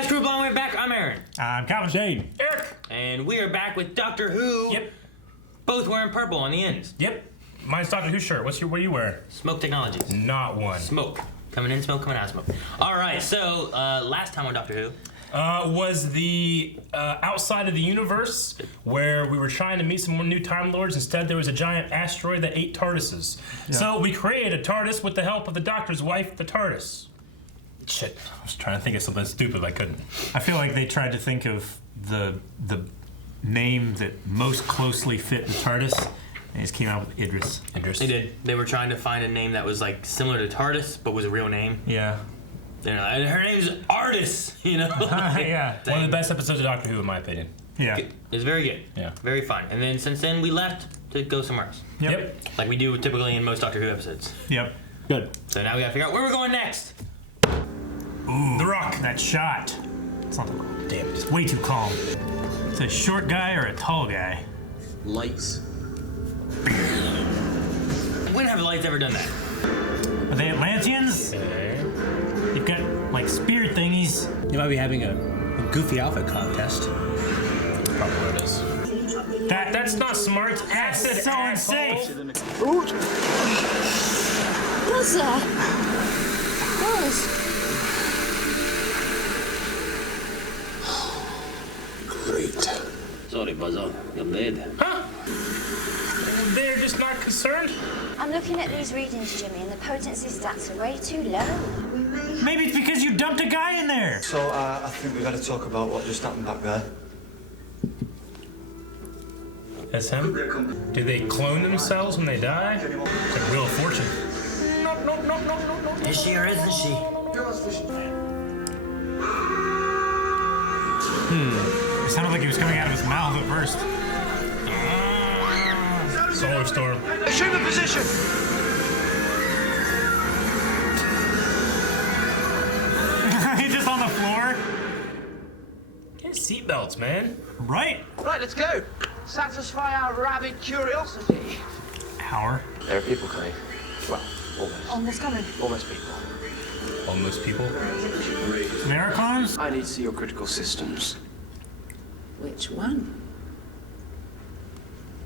guys, crew long way back. I'm Aaron. I'm Calvin. Shane. Eric. And we are back with Doctor Who. Yep. Both wearing purple on the ends. Yep. Mine's Doctor Who shirt. What are you wearing? Smoke Technologies. Not one. Smoke. Coming in smoke, coming out smoke. All right, so last time on Doctor Who. Was the outside of the universe where we were trying to meet some more new Time Lords. Instead, there was a giant asteroid that ate TARDISes. Yeah. So we created a TARDIS with the help of the Doctor's wife, the TARDIS. Shit, I was trying to think of something stupid, but I couldn't. I feel like they tried to think of the name that most closely fit the TARDIS, and just came out with Idris. They did. They were trying to find a name that was like similar to TARDIS, but was a real name. Yeah. You know, and her name's Artis, you know? Yeah. One of the best episodes of Doctor Who, in my opinion. Yeah. It's very good. Yeah. Very fun. And then since then, we left to go somewhere else. Yep. Like we do typically in most Doctor Who episodes. Yep. Good. So now we gotta figure out where we're going next. Ooh, the Rock. That shot. It's not the Rock. Damn it. It's way too calm. It's a short guy or a tall guy? Lights. When have lights ever done that? Are they Atlanteans? Okay. They've got, like, spear thingies. You might be having a goofy outfit contest. Probably what it is. That's not smart. It's acid, so asshole. unsafe. What's that? What? Great. Sorry, Buzzer. You're dead. Huh? They're just not concerned? I'm looking at these readings, Jimmy, and the potency stats are way too low. Maybe it's because you dumped a guy in there. So, I think we've got to talk about what just happened back there. That's him? Do they clone themselves when they die? It's like Wheel of Fortune. Is she or isn't she? It sounded like he was coming out of his mouth at first. Solar Storm. Assume the position! He's just on the floor. Get seatbelts, man. Right. Right, let's go. Satisfy our rabid curiosity. Hour. There are people coming. Well, almost. Almost coming. Almost people. Almost people. Americans? I need to see your critical systems. Which one?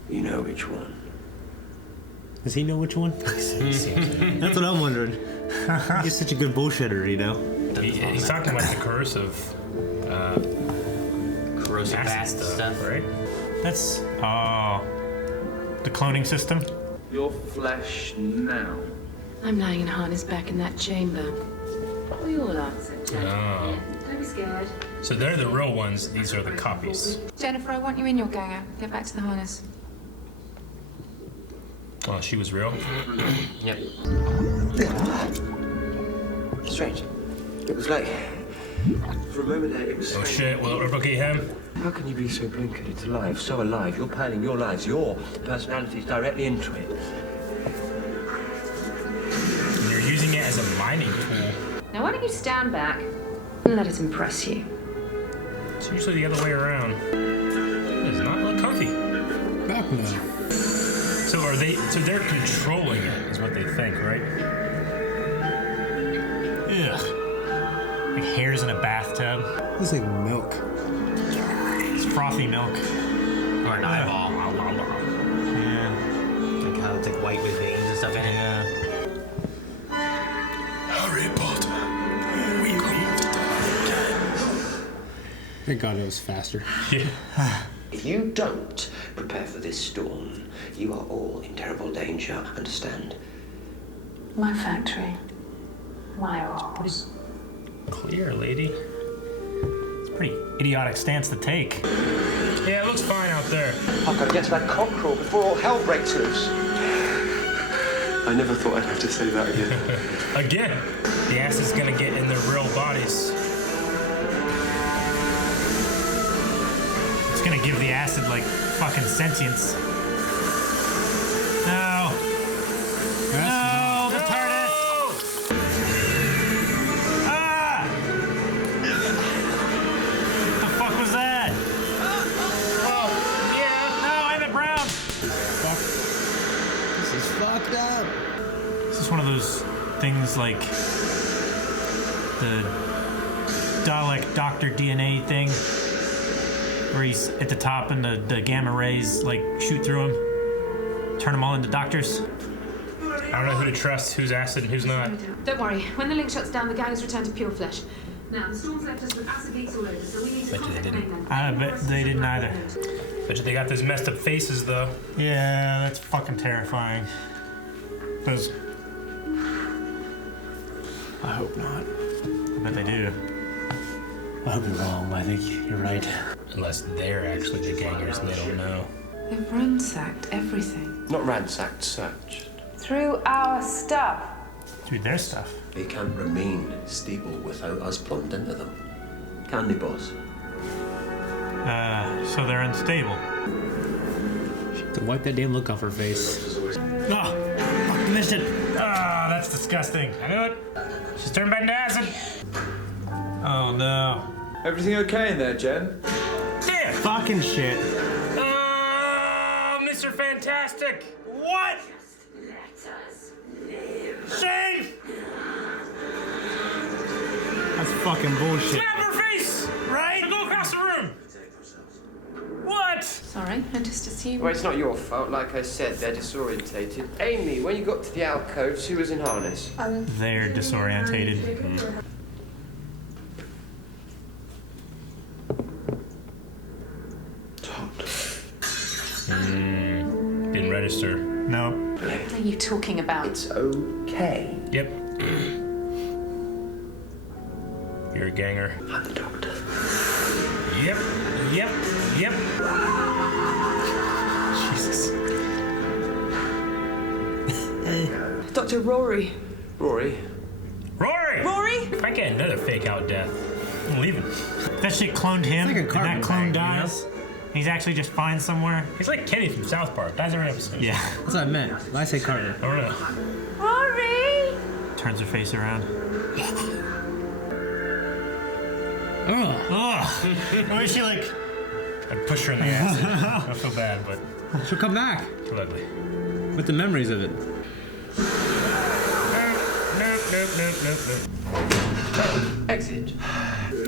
You know which one. Does he know which one? That's what I'm wondering. He's such a good bullshitter, you know? He's talking about the corrosive Acid stuff. right? That's, the cloning system. Your flesh now. I'm lying in harness back in that chamber. We all are. Oh. Don't be scared. So they're the real ones, these are the copies. Jennifer, I want you in your ganger. Get back to the harness. Oh, she was real? Yep. Strange. It was like... For a moment there, it was Oh strange. shit, will it replicate him? How can you be so blinkered? It's alive, so alive. You're piling your lives, your personalities directly into it. And you're using it as a mining tool. Now, why don't you stand back and let it impress you? It's usually the other way around. It does not look comfy. Back now. So they're controlling it, is what they think, right? Ugh. Like hairs in a bathtub. This is like milk. It's frothy milk. Or an eyeball. Yeah. Like how it's like white with veins and stuff in it. Yeah. Harry Potter. We Thank God it was faster. Yeah. If you don't prepare for this storm, you are all in terrible danger, understand? My factory. My rules. Clear, lady. It's a pretty idiotic stance to take. Yeah, it looks fine out there. I've got to get to that cockerel before all hell breaks loose. I never thought I'd have to say that again. Again, the acid's gonna get in their real bodies. It's gonna give the acid, like, fucking sentience. No. No, the TARDIS! Ah! What the fuck was that? Oh, yeah. No, Emmett Brown! This is fucked up. This is one of those things like the Dalek Doctor DNA thing, where he's at the top and the gamma rays like shoot through him, turn them all into doctors. I don't know who to trust, who's acid and who's not. Don't worry. When the link shuts down, the gang has returned to pure flesh. Now, the storm's left us with escalates all over, so we need to Bet you they contact didn't. mainland. I bet they didn't either. Bet you they got those messed up faces though. Yeah, that's fucking terrifying. Those. I hope not. I bet they do. I hope you're wrong. I think you're right. Unless they're actually the gangers and they don't know. They've ransacked everything. Not ransacked, searched. Through our stuff. Dude, their stuff. They can't remain stable without us plumbed into them. Can they, boss? So they're unstable. To wipe that damn look off her face. Oh, fuck, missed it. Ah, that's disgusting. I knew it. She's turned back into acid. Oh no. Everything okay in there, Jen? Damn! Fucking shit. Oh, Mr. Fantastic! What? Shane! That's fucking bullshit. Slap her face! Right? And go across the room! What? Sorry, I just assumed. Well, it's not your fault. Like I said, they're disorientated. Amy, when you got to the alcove, who was in harness? They're disorientated. Didn't register. No. What are you talking about? It's okay. Yep. You're a ganger. I'm the doctor. Yep. Yep. Yep. Jesus. Dr. Rory. Rory? Rory! Rory? If I get another fake out death, I'm leaving. That shit cloned him, It's like a and carbon that clone bag, dies. He's actually just fine somewhere. He's like Kenny from South Park. Dies every episode. Yeah. That's what I meant. When I say Carter. I don't know. Rory! Turns her face around. Ugh. Ugh. Why is she like? I push her in the acid. I don't feel bad, but She'll come back too ugly. with the memories of it. Nope. Exit.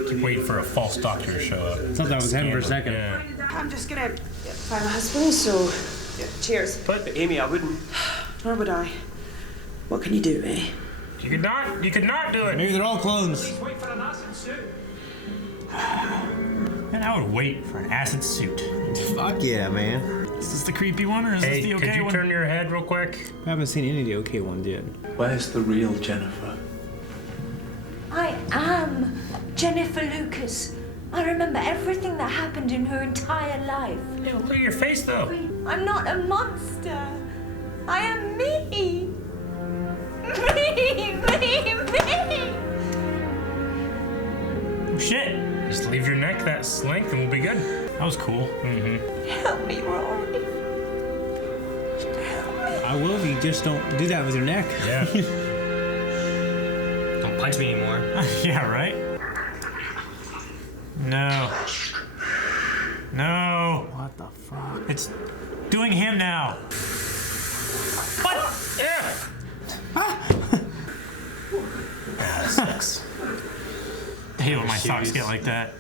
Keep waiting for a false doctor to show up. I thought that was him for a second. Yeah. I'm just gonna find my husband, so cheers. But Amy, I wouldn't. Nor would I. What can you do, eh? You could not do it. Maybe they're all clones. Wait for an acid suit. And I would wait for an acid suit. Fuck yeah, man. Is this the creepy one or is Hey, this the could okay you one? turn your head real quick? I haven't seen any of the okay ones yet. Where's the real Jennifer? I am Jennifer Lucas. I remember everything that happened in her entire life. Hey, look at your face though. I'm not a monster. I am me. Me. Oh, shit. Just leave your neck that length and we'll be good. That was cool. Help me, Rory. I will if you just don't do that with your neck. Yeah. Don't punch me anymore. Yeah, right? No. No. What the fuck? It's doing him now. What? Yeah. That sucks. I hate when my socks get like that.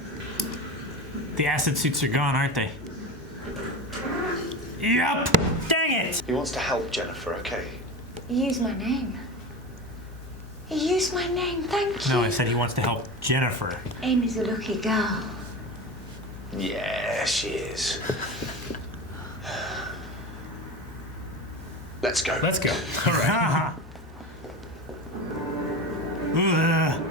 The acid suits are gone, aren't they? Yup! Dang it! He wants to help Jennifer, okay? You used my name. You used my name, thank you. No, I said he wants to help Jennifer. Amy's a lucky girl. Yeah, she is. Let's go. Let's go. All right. Ugh.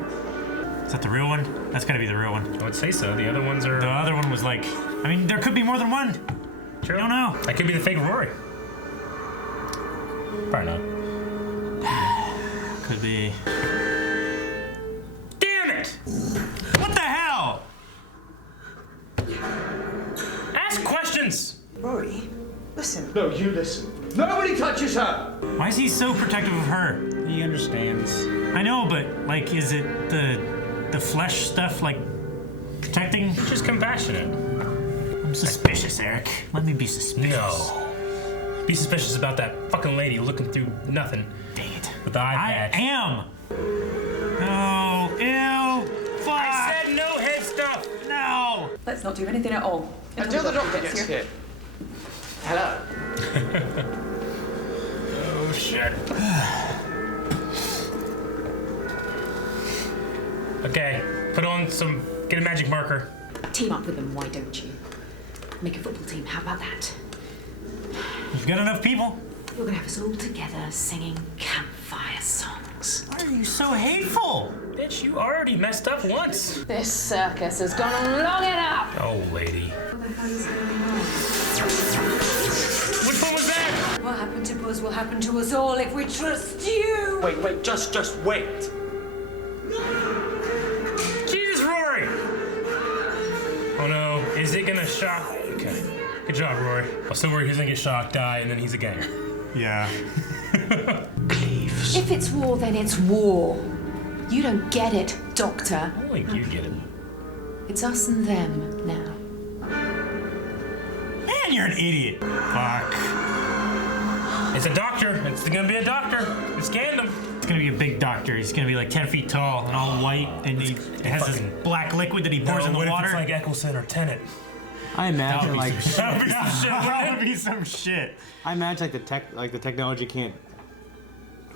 Is that the real one? That's gotta be the real one. I would say so. The other ones are. The other one was like, I mean, there could be more than one. True. I don't know. That could be the fake Rory. Probably not. Could be. Damn it! What the hell? Ask questions. Rory, listen. No, you listen. Nobody touches her! Why is he so protective of her? He understands. I know, but like, is it the flesh stuff like protecting? Just compassionate. I'm suspicious, Eric. Let me be suspicious. No. Be suspicious about that fucking lady looking through nothing. Dang it. With the eye patch. I am. No. Ew. Fuck. I said no Let's not do anything at all. Until the doctor gets here. Hello. Oh, shit. Okay, get a magic marker. Team up with them, why don't you? Make a football team, how about that? You've got enough people. You're gonna have us all together singing campfire songs. Why are you so hateful? Bitch, you already messed up once. This circus has gone on long enough! Oh, lady. What the hell is going on? Which one was that? What happened to Buzz will happen to us all if we trust you. Wait, just wait. Jesus, Rory! Oh no, is it gonna shock? Okay. Good job, Rory. I'm still worried he's gonna get shocked, die, and then he's a ganger. Yeah. Cleaves. If it's war, then it's war. You don't get it, Doctor. I don't think you get it. It's us and them now. Man, you're an idiot. Fuck. It's a doctor. It's gonna be a doctor. You scanned him. It's gonna be a big doctor. He's gonna be like 10 feet tall and all white, and he has this black liquid that he pours in the water. It's like Eccleston or Tenet? I imagine That would be some shit. That would be some shit. I imagine the technology can't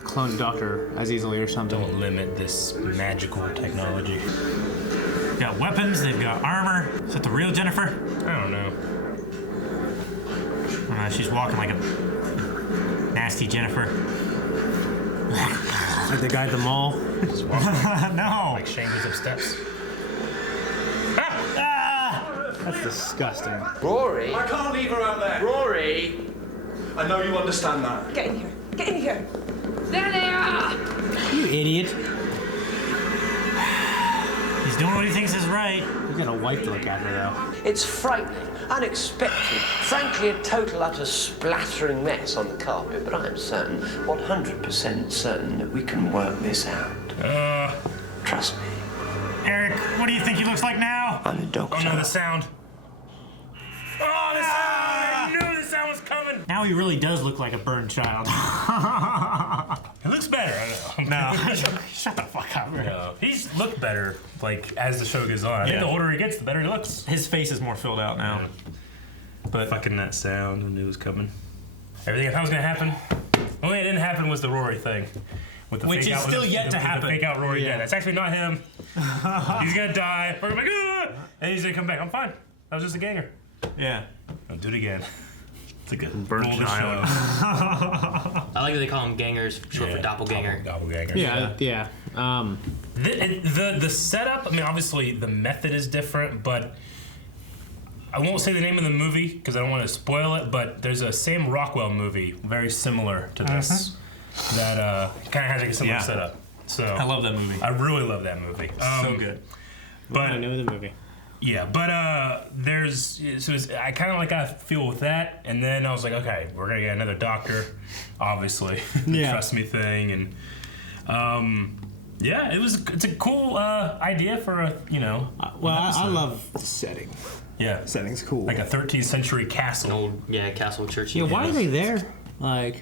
clone a doctor as easily or something. Don't limit this magical technology. They've got weapons, they've got armor. Is that the real Jennifer? I don't know. She's walking like a nasty Jennifer. Like the guy at the mall. Just walking No. like Shane goes up steps. That's disgusting. Rory? I can't leave her out there. Rory? I know you understand that. Get in here. Get in here. There they are! You idiot. He's doing what he thinks is right. You got a wife to look after, though. It's frightening, unexpected, frankly a total utter splattering mess on the carpet, but I am certain, 100% certain that we can work this out. Trust me. Eric, what do you think he looks like now? I'm a doctor. Oh no, the sound. Oh, the sound! I knew the sound was coming! Now he really does look like a burned child. It looks better, I know. No. Shut the fuck up. No. He's looked better, like, as the show goes on. I think the older he gets, the better he looks. His face is more filled out now. But fucking that sound, I knew it was coming. Everything I thought was gonna happen. The only thing that didn't happen was the Rory thing. With the Which fake is out, still yet to the happen. Fake out Rory Yeah. dead. That's actually not him. He's gonna die. We're gonna be like, "Ah!" And he's gonna come back. I'm fine. That was just a ganger. Yeah. I'll do it again. It's like a Burnt older child. show. I like that they call them gangers, short for doppelganger. Doppelganger. Yeah. The setup, I mean, obviously the method is different, but I won't say the name of the movie because I don't want to spoil it, but there's a Sam Rockwell movie very similar to this that kind of has like a similar setup. So I love that movie. I really love that movie. So good. But I know the movie. yeah, but I kind of like got a feel with that, and then I was like, okay, we're gonna get another doctor, obviously, the trust me thing, and yeah, it's a cool idea for a Well, I love the setting. Yeah, setting's cool. Like a 13th century castle. An old castle church. Yeah, why are they there? Like,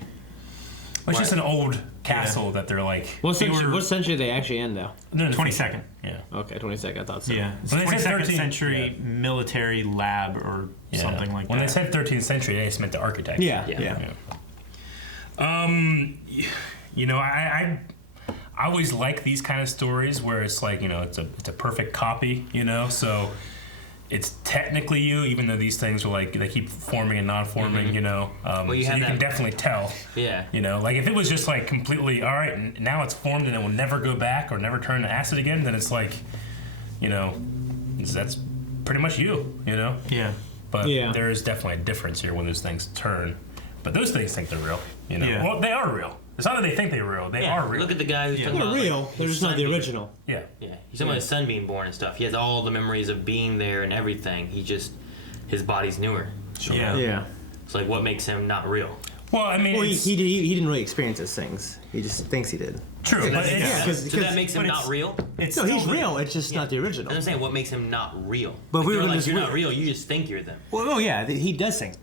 it's just an old castle that they're like. What century are they actually in, though? No, 22nd. Yeah. Okay, 22nd. I thought so. Yeah. It's When they said 22nd century military lab or something like when that. they said 13th century, they just meant the architect. Yeah. I always like these kind of stories where it's like, it's a perfect copy, so it's technically you, even though these things are like, they keep forming and non-forming, Well, you so have you can that- definitely tell. Yeah. Like if it was just like completely, all right, and now it's formed and it will never go back or never turn to acid again, then it's like, that's pretty much you, Yeah. But there is definitely a difference here when those things turn. But those things think they're real, Yeah. Well, they are real. It's not that they think they're real. They are real. Look at the guy who's talking They're about, real. like, They're his just not son the being- original. Yeah. Yeah. He's talking about his son being born and stuff. He has all the memories of being there and everything. His body's newer. Yeah. It's like, what makes him not real? Well, I mean, Well, he didn't really experience those things. He just thinks he did. True. But So that makes him not real? No, he's real. It's just not the original. I'm saying, what makes him not real? But Like, we were they're gonna like, just- you're not real. You just think you're them. Well, yeah, he does think.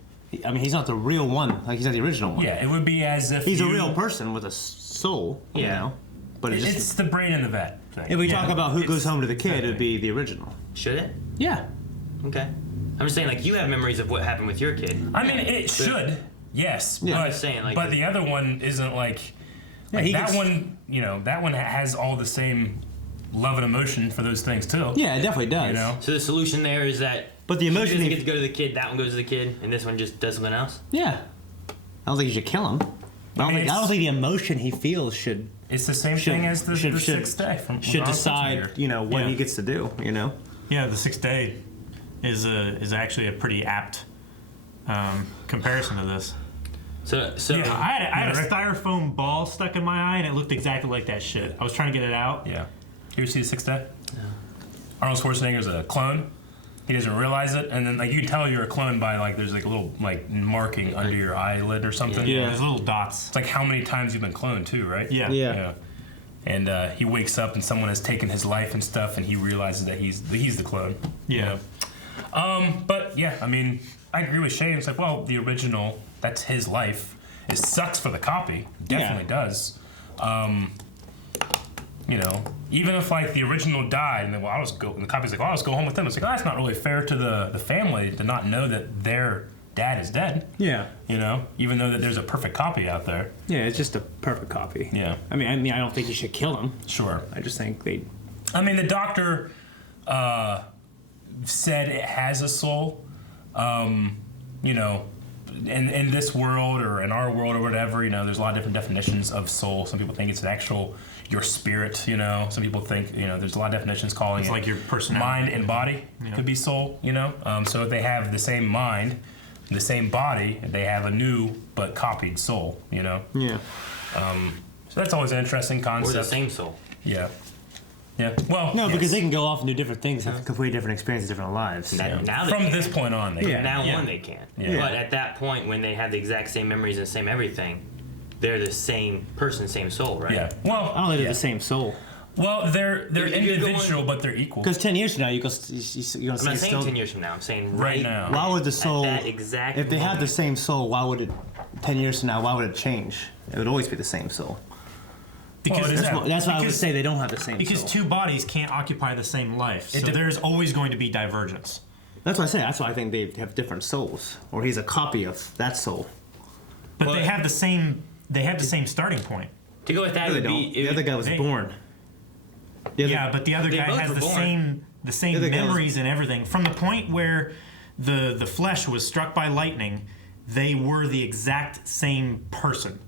I mean, he's not the real one. Like, he's not the original one. yeah, it would be as if He's a you- real person with a soul, you Yeah. know? But it's It's just, the brain in the vat thing. if we talk about who goes home to the kid, it'd be the original. Should it? Yeah. Okay. I'm just saying, like, you have memories of what happened with your kid. I mean, it should, yes. Yeah, but, I'm just saying, like, but the other one isn't like that one. You know, that one has all the same love and emotion for those things too. Yeah, it definitely does. You know. So the solution there is that. But the emotion he doesn't get to go to the kid. That one goes to the kid, and this one just does something else. Yeah. I don't think you should kill him. I don't think the emotion he feels should. It's the same thing as the sixth day. Should decide, what he gets to do. Yeah, the sixth day is actually a pretty apt comparison to this. So yeah, I had a styrofoam ball stuck in my eye, and it looked exactly like that shit. I was trying to get it out. Yeah. You ever see the sixth day? Yeah. Arnold Schwarzenegger's a clone. He doesn't realize it, and then you can tell you're a clone by there's a little marking under your eyelid or something. Yeah, there's little dots. It's like how many times you've been cloned too, right? Yeah. And he wakes up and someone has taken his life and stuff, and he realizes that he's the clone. Yeah. But yeah, I mean, I agree with Shane. It's like, well, the original, that's his life. It sucks for the copy. Definitely does. Even if the original died, and then and the copy's like, well, I'll just go home with them. It's like, that's not really fair to the family to not know that their dad is dead. Yeah. Even though that there's a perfect copy out there. Yeah, it's just a perfect copy. Yeah. I mean, I don't think you should kill him. Sure. I just think they. I mean, the doctor said it has a soul. In this world or in our world or whatever, there's a lot of different definitions of soul. Some people think it's your spirit, Some people think, there's a lot of definitions calling it like your personality. Mind and body could be soul, So if they have the same mind, the same body, they have a new but copied soul, Yeah. So that's always an interesting concept. Or the same soul. Yeah. Yeah. Well, no, because they can go off and do different things, have completely different experiences, different lives. Now from this point on, they can. Now on they can. Yeah. But at that point, when they have the exact same memories and the same everything, they're the same person, same soul, right? Yeah. Well, I don't think they're the same soul. Well, they're individual, but they're equal. Because 10 years from now, you're gonna I'm say not saying still, 10 years from now. I'm saying right now. Why would the soul? At that exact if they moment. had the same soul, why would it? 10 years from now, why would it change? It would always be the same soul. Because that's why I would say they don't have the same because soul. two bodies can't occupy the same life. So there's always going to be divergence. That's what I say. That's why I think they have different souls, or he's a copy of that soul. But they have the same. They have the same starting point. To go with that, the other guy was born. But the other guy has the same memories and everything. From the point where the flesh was struck by lightning, they were the exact same person.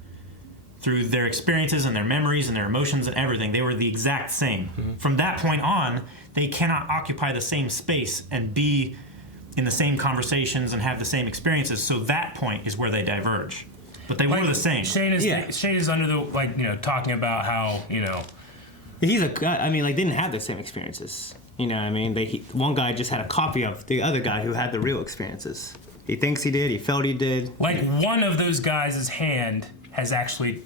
Through their experiences and their memories and their emotions and everything, they were the exact same. Mm-hmm. From that point on, they cannot occupy the same space and be in the same conversations and have the same experiences. So that point is where they diverge. But they were the same. Shane is under the talking about how he's a guy. I mean, they didn't have the same experiences. You know what I mean? One guy just had a copy of the other guy who had the real experiences. He thinks he did. He felt he did. One of those guys' hand has actually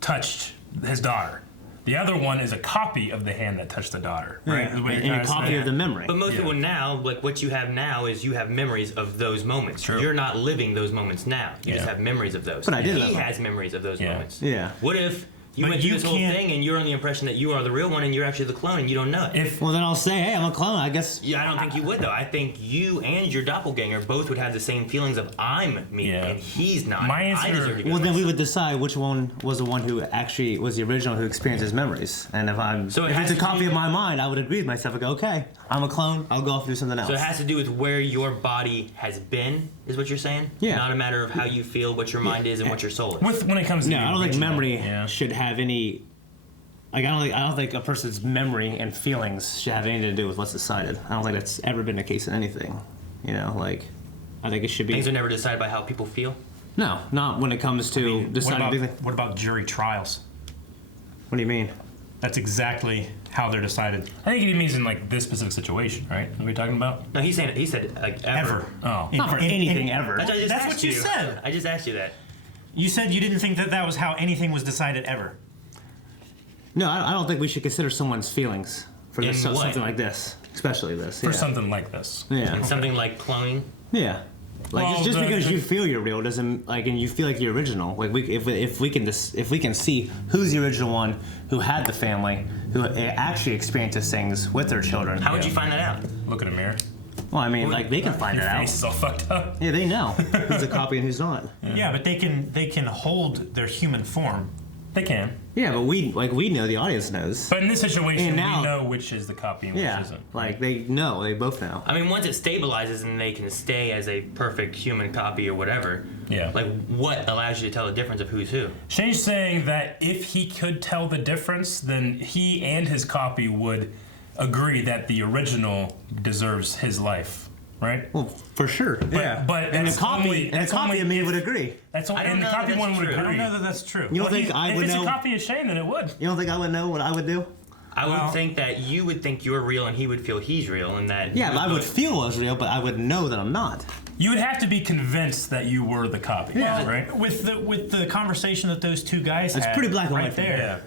touched his daughter. The other one is a copy of the hand that touched the daughter, right? Yeah. And a copy of the memory. But most people now, what you have now is you have memories of those moments. True. You're not living those moments now. You just have memories of those. But I did. He has memories of those moments. Yeah. What if you went through this whole thing and you're on the impression that you are the real one and you're actually the clone and you don't know it? Well, then I'll say, hey, I'm a clone, I guess. Yeah, I don't think you would, though. I think you and your doppelganger both would have the same feelings of I'm me and he's not. My answer. Well, then we would decide which one was the one who actually was the original who experienced his memories. And if it's a copy of my mind, I would agree with myself and go, okay, I'm a clone, I'll go off and do something else. So it has to do with where your body has been, is what you're saying? Yeah. Not a matter of how you feel, what your mind is, and what your soul is. When it comes to I don't think memory should have any. I don't think a person's memory and feelings should have anything to do with what's decided. I don't think that's ever been the case in anything. I think it should be. Things are never decided by how people feel? No, not when it comes to deciding. What about jury trials? What do you mean? That's exactly how they're decided. I think he means in this specific situation, right? What are we talking about? No, he said ever. Oh. Not for anything ever. That's what you said. I just asked you that. You said you didn't think that was how anything was decided ever. No, I don't think we should consider someone's feelings for something like this, especially this. For something like this. Yeah. And something like cloning? Yeah. Just because you feel you're real doesn't and you feel like you're original. If we can see who's the original one who had the family who actually experiences things with their children. How would you find that out? Look in a mirror. Well, I mean, like they can find it Your out. face is all fucked up. Yeah, they know who's a copy and who's not. Yeah, but they can hold their human form. They can. Yeah, but we know, the audience knows. But in this situation, And now- we know which is the copy and which isn't. Like they know, they both know. I mean, once it stabilizes and they can stay as a perfect human copy or whatever. Yeah. Like, what allows you to tell the difference of who's who? Shane's saying that if he could tell the difference, then he and his copy would agree that the original deserves his life, right? Well, for sure. But and the that's copy, only- and that's the copy only of me if- would agree. That's all, I don't and the know copy that one that's would true. agree. I don't know that that's true. You don't think I would If know? it's a copy of Shane, then it would. You don't think I would know what I would do? I would think that you would think you're real and he would feel he's real, and that. Yeah, I would feel it was real, but I would know that I'm not. You would have to be convinced that you were the copy, right? With the conversation that those two guys had, It's pretty black and right white there. Yeah.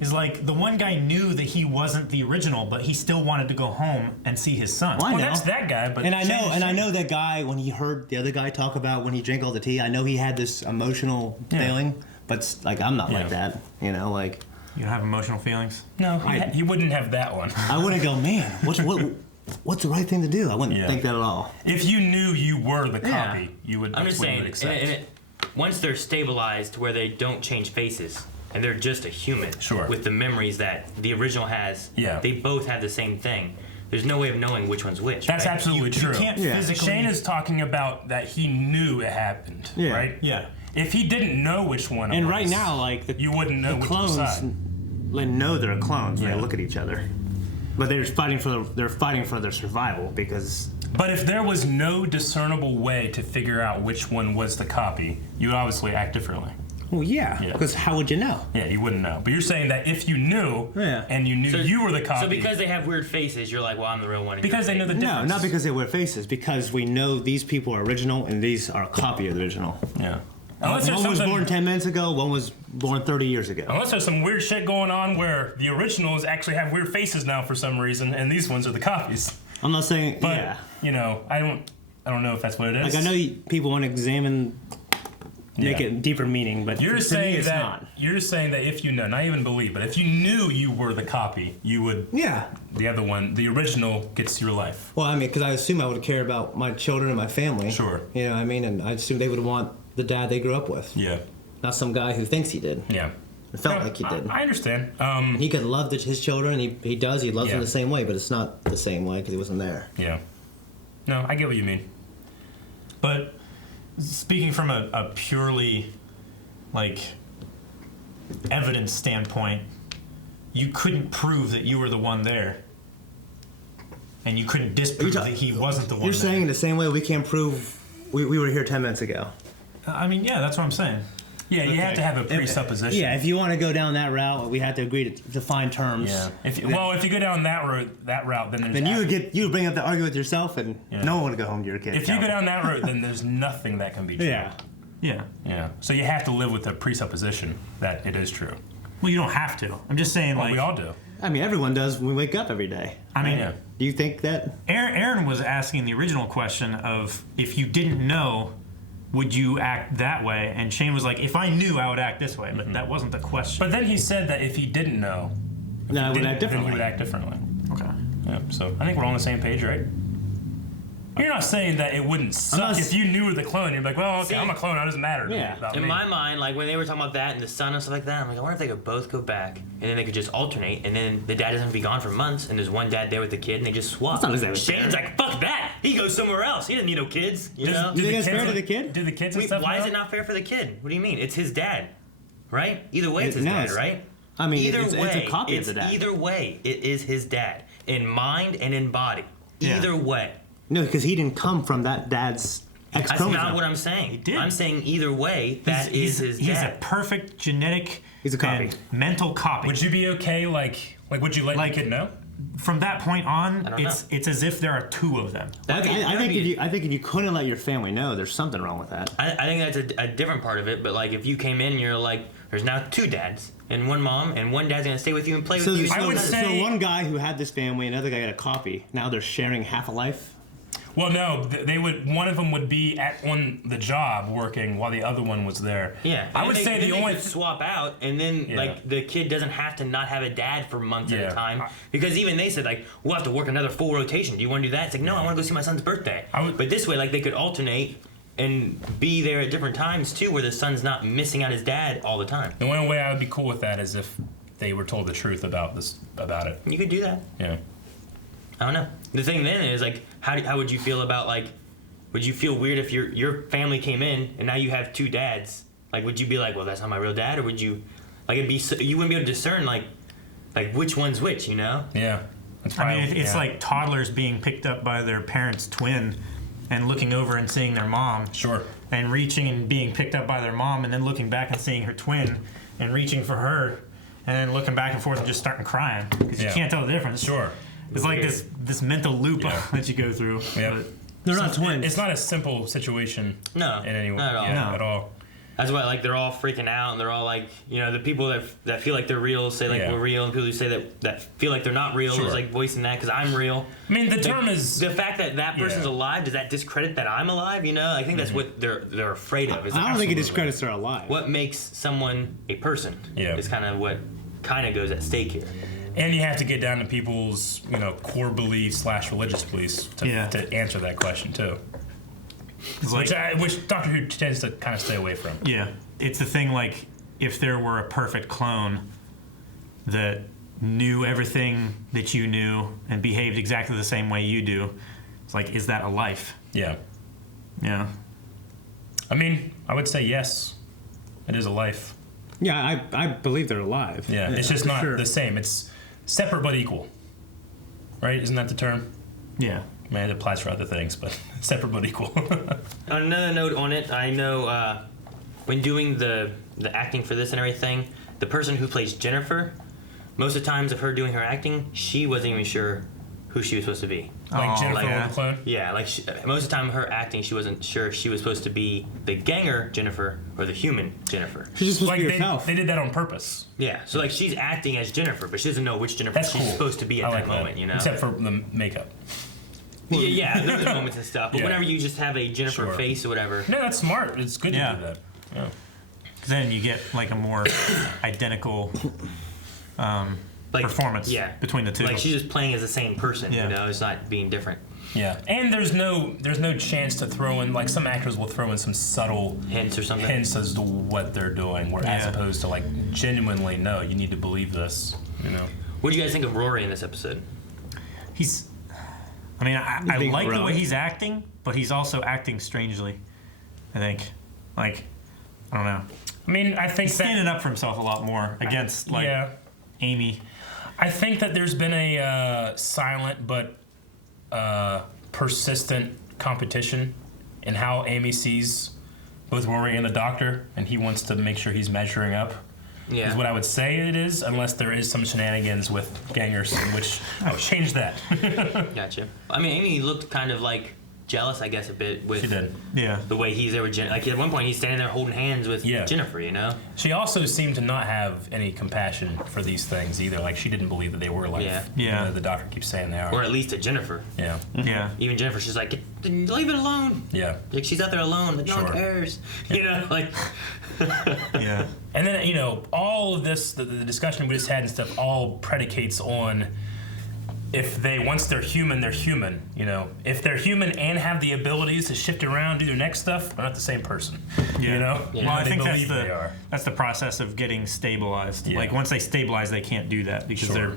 Is like the one guy knew that he wasn't the original, but he still wanted to go home and see his son. Well, I Well, know. that's that guy, but And I know, Shane- I know that guy when he heard the other guy talk about when he drank all the tea. I know he had this emotional feeling, but like I'm not like that. You know, like You don't have emotional feelings? No, he wouldn't have that one. I wouldn't go, man. What's the right thing to do? I wouldn't think that at all. If you knew you were the copy, you would. I'm That's just what you saying, would accept. once they're stabilized where they don't change faces and they're just a human with the memories that the original has, they both have the same thing. There's no way of knowing which one's which. That's right? absolutely true. You can't physically. Shane is talking about that he knew it happened, right? Yeah. If he didn't know which one it And was, right now, like you wouldn't know the which clones, side. they know they're clones when they look at each other, but they're fighting for their survival because. But if there was no discernible way to figure out which one was the copy, you would obviously act differently. Well, yeah, because how would you know? Yeah, you wouldn't know. But you're saying that if you knew, and you knew you were the copy. So because they have weird faces, you're like, well, I'm the real one. and Because you're they know the fake. difference. No, not because they wear faces. Because we know these people are original and these are a copy of the original. Yeah. One was born 10 minutes ago. One was born 30 years ago. Unless there's some weird shit going on where the originals actually have weird faces now for some reason, and these ones are the copies. I'm not saying, But you know, I don't know if that's what it is. Like I know people want to examine, make it deeper meaning, but You're for saying me, it's that not. you're saying that if you know, not even believe, but if you knew you were the copy, you would. Yeah. The other one, the original, gets your life. Well, I mean, because I assume I would care about my children and my family. Sure. You know what I mean? And I assume they would want the dad they grew up with. Yeah. Not some guy who thinks he did. Yeah. It felt like he did. I understand. He could love his children. He does. He loves them the same way, but it's not the same way because he wasn't there. Yeah. No, I get what you mean. But speaking from a purely like evidence standpoint, you couldn't prove that you were the one there, and you couldn't disprove that he wasn't the one. You're there. saying in the same way we can't prove we were here 10 minutes ago. I mean, yeah, that's what I'm saying. Yeah, you have to have a presupposition. Yeah, if you want to go down that route, we have to agree to define terms. Yeah. If you go down that route, then there's. Then you would bring up the argument with yourself, and no one would go home to your kid. If you go down that route, then there's nothing that can be true. Yeah. Yeah. Yeah. So you have to live with the presupposition that it is true. Well, you don't have to. I'm just saying, Well, like we all do. I mean, everyone does when we wake up every day. I mean, Yeah. Do you think that? Aaron was asking the original question of if you didn't know, would you act that way? And Shane was like, if I knew, I would act this way. But that wasn't the question. But then he said that if he didn't know, No, I would act then differently. he would act differently. Okay. Yeah. So I think we're all on the same page, right? You're not saying that it wouldn't suck if you knew you were the clone. You're like, well, okay, I'm a clone. It doesn't matter to me about In me. my mind, like when they were talking about that and the sun and stuff like that, I'm like, I wonder if they could both go back and then they could just alternate, and then the dad doesn't have to be gone for months, and there's one dad there with the kid, and they just swap. That's not exactly Shane's fair. like, fuck that. He goes somewhere else. He doesn't need no kids. You know? Do you think it's fair to the kid? Do the kids I and mean, stuff why is know? it not fair for the kid? What do you mean? It's his dad, right? Either way, it's his No, dad, it's- right? I mean, either it's way, a copy of it's the dad. either way, it is his dad in mind and in body. Either way. No, because he didn't come from that dad's X That's chromosome. not what I'm saying. He did. I'm saying either way, that is his He's dad. a perfect genetic He's a copy. and mental copy. Would you be okay, like would you let the kid know? From that point on, don't it's as if there are two of them. I think if you couldn't let your family know, there's something wrong with that. I think that's a different part of it, but like if you came in and you're like, there's now two dads and one mom, and one dad's gonna stay with you and play with you. So one guy who had this family, another guy got a copy. Now they're sharing half a life. Well, no, they would. One of them would be on the job working while the other one was there. Yeah, I would say the only swap out, and then like the kid doesn't have to not have a dad for months at a time, because even they said like we'll have to work another full rotation. Do you want to do that? It's like no, I want to go see my son's birthday. But this way, like they could alternate and be there at different times too, where the son's not missing out his dad all the time. The only way I would be cool with that is if they were told the truth about it. You could do that. Yeah. I don't know. The thing then is like, how would you feel about like, would you feel weird if your family came in and now you have two dads? Like, would you be like, well, that's not my real dad, or would you, like, you wouldn't be able to discern like which one's which, you know? Yeah. I mean, it's like toddlers being picked up by their parents' twin and looking over and seeing their mom. Sure. And reaching and being picked up by their mom and then looking back and seeing her twin and reaching for her and then looking back and forth and just starting crying because you can't tell the difference. Sure. It's like this mental loop that you go through. Yeah. They're not twins. It's not a simple situation. No. In any way. Not at all. Yeah, at all. That's why, like, they're all freaking out, and they're all like, you know, the people that feel like they're real say like we're real, and people who say that feel like they're not real is like voicing that because I'm real. I mean, the term is the fact that person's alive. Does that discredit that I'm alive? You know, I think that's what they're afraid of. I don't think it discredits they're alive. What makes someone a person? Yeah. Is kind of what kind of goes at stake here. And you have to get down to people's, core beliefs / religious beliefs to answer that question too. Which Doctor Who tends to kind of stay away from. Yeah, it's the thing. Like, if there were a perfect clone that knew everything that you knew and behaved exactly the same way you do, it's like, is that a life? Yeah. Yeah. I mean, I would say yes. It is a life. Yeah, I believe they're alive. Yeah, it's just not the same. It's separate but equal. Right? Isn't that the term? Yeah. Man, it applies for other things, but separate but equal. On another note on it, I know when doing the acting for this and everything, the person who plays Jennifer, most of the times of her doing her acting, she wasn't even sure who she was supposed to be. Like Jennifer like, the clone? Yeah, like most of the time her acting, she wasn't sure if she was supposed to be the ganger Jennifer or the human Jennifer. She's just supposed to be herself. They did that on purpose. Yeah, so like she's acting as Jennifer, but she doesn't know which Jennifer she's supposed to be at that moment, you know? Except for the makeup. Yeah, those moments and stuff. But whenever you just have a Jennifer face or whatever. No, that's smart. It's good to do that. Yeah. Then you get like a more identical performance between the two. Like she's just playing as the same person, you know? It's not being different. Yeah, and there's no chance to throw in, like, some actors will throw in some subtle hints or something, hints as to what they're doing, as opposed to like genuinely, no, you need to believe this, you know. What do you guys think of Rory in this episode? I like the way he's acting, but he's also acting strangely, I think. Like, I don't know. I mean, I think he's standing up for himself a lot more against Amy. I think that there's been a silent but persistent competition in how Amy sees both Rory and the Doctor, and he wants to make sure he's measuring up. Yeah. Is what I would say it is, unless there is some shenanigans with gangers, which I'll change that. Gotcha. I mean, Amy looked kind of like jealous, I guess, a bit with the way he's there with Jennifer. Like at one point, he's standing there holding hands with Jennifer, you know? She also seemed to not have any compassion for these things either. Like, she didn't believe that they were life. Yeah. The Doctor keeps saying they are. Or at least to Jennifer. Yeah. Yeah. Even Jennifer, she's like, leave it alone. Yeah. Like, she's out there alone. Like, no one cares. You know, like... Yeah. And then, you know, all of this, the discussion we just had and stuff, all predicates on once they're human, they're human. You know, if they're human and have the abilities to shift around, do their next stuff, they're not the same person. Yeah. You know? Well, I think that's the process of getting stabilized. Yeah. Like, once they stabilize, they can't do that because they're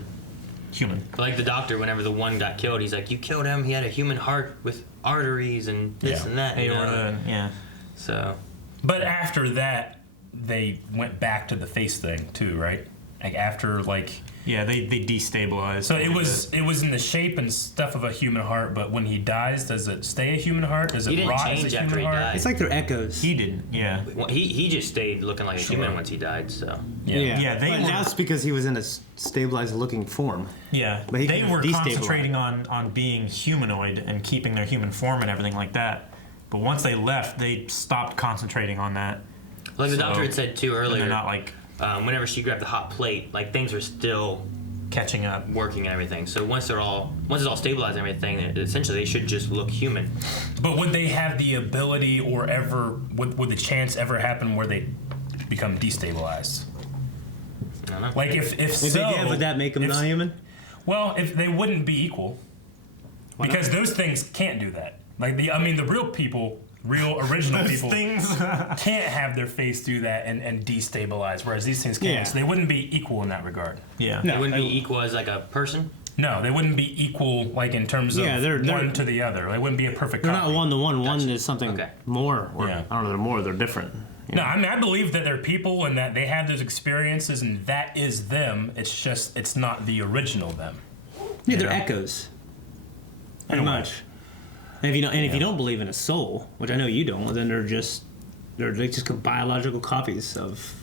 human. Like the Doctor, whenever the one got killed, he's like, you killed him. He had a human heart with arteries and this and that. You know? Yeah. So. But after that, they went back to the face thing too, right? Like after, like... Yeah, they destabilized. So it was in the shape and stuff of a human heart, but when he dies, does it stay a human heart? Does it rot as a human heart? Died. It's like they're echoes. He didn't, yeah. Well, he just stayed looking like a human once he died, so... Yeah, now it's because he was in a stabilized looking form. Yeah, but they were concentrating on being humanoid and keeping their human form and everything like that. But once they left, they stopped concentrating on that. Like the Doctor had said too earlier, they're not like... whenever she grabbed the hot plate, like things were still catching up, working and everything. So once it's all stabilized and everything, essentially they should just look human. But would they have the ability, or would the chance ever happen where they become destabilized? I don't know. Like if so, would that make them not human? Well, if they wouldn't be equal, because those things can't do that. Like the real people. Real original people can't have their face do that and destabilize, whereas these things can. So they wouldn't be equal in that regard. Yeah, they wouldn't be equal as like a person. No, they wouldn't be equal like in terms of they're one to the other. They wouldn't be a perfect. They're copy. not one to one. One is something more. Or, Yeah. I don't know. They're more. They're different. No, I mean I believe that they're people and that they have those experiences and that is them. It's just it's not the original them. Yeah, they're echoes. Pretty much. And if you don't believe in a soul, which I know you don't, then they're just biological copies of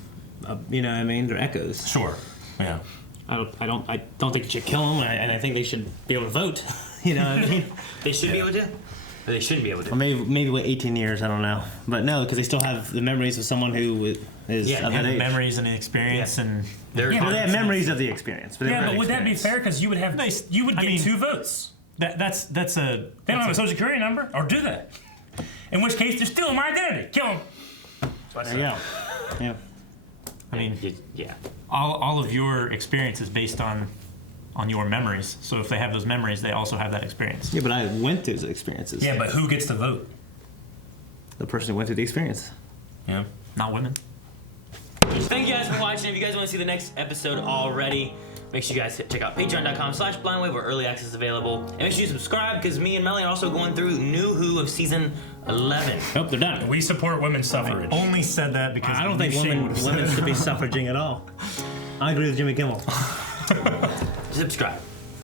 you know what I mean? They're echoes. Sure. Yeah. I don't think you should kill them, and I think they should be able to vote. You know what I mean? They should be able to. Or they shouldn't be able to. Or maybe wait 18 years. I don't know, but no, because they still have the memories of someone who is of that age. Memories and the experience, and they have memories of the experience. But but would that be fair? Because you would get 2 votes. That's a. They don't have a social security number, or do they? In which case, they're stealing my identity. Kill them. There you go. Yeah. I mean, yeah. All of your experience is based on your memories. So if they have those memories, they also have that experience. Yeah, but I went through those experiences. Yeah, but who gets to vote? The person who went through the experience. Yeah. Not women. Thank you guys for watching. If you guys want to see the next episode already, make sure you guys check out patreon.com/blindwave where early access is available. And make sure you subscribe because me and Melanie are also going through New Who of season 11. Oh, they're done. We support women's suffrage. I only said that because I don't think women should be suffraging at all. I agree with Jimmy Kimmel. Subscribe.